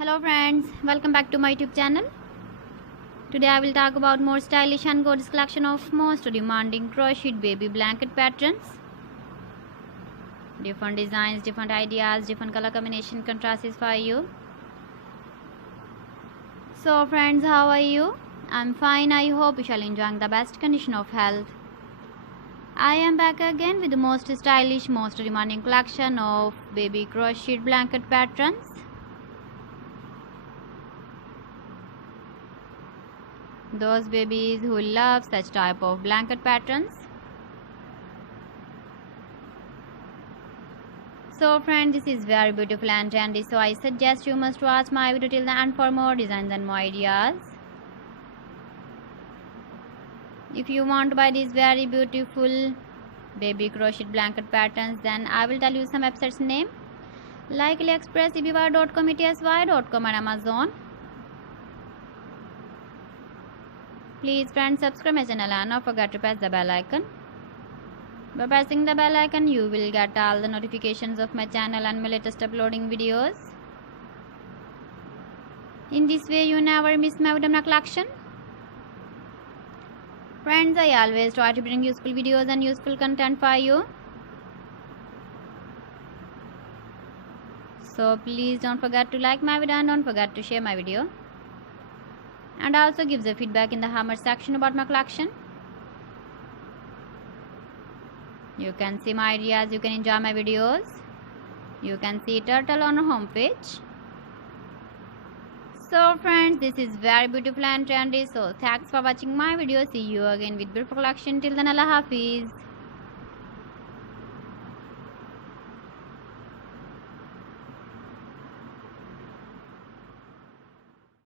Hello friends, welcome back to my YouTube channel. Today I will talk about more stylish and gorgeous collection of most demanding crocheted baby blanket patterns. Different designs, different ideas, different color combination contrasts for you. So friends, how are you? I'm fine. I hope you shall enjoy the best condition of health. I am back again with the most stylish, most demanding collection of baby crocheted blanket patterns. Those babies who love such type of blanket patterns. So friends, this is very beautiful and trendy, so I suggest you must watch my video till the end for more designs and more ideas. If you want to buy these very beautiful baby crocheted blanket patterns, then I will tell you some websites name like AliExpress, eBay.com, ETSY.com and Amazon. Please friends, subscribe my channel and don't forget to press the bell icon. By pressing the bell icon, you will get all the notifications of my channel and my latest uploading videos. In this way, you never miss my video collection. Friends, I always try to bring useful videos and useful content for you. So please don't forget to like my video and don't forget to share my video. And also give the feedback in the comment section about my collection. You can see my ideas, you can enjoy my videos. You can see turtle on our home page. So friends, this is very beautiful and trendy. So thanks for watching my video. See you again with beautiful collection. Till then, Allah Hafiz.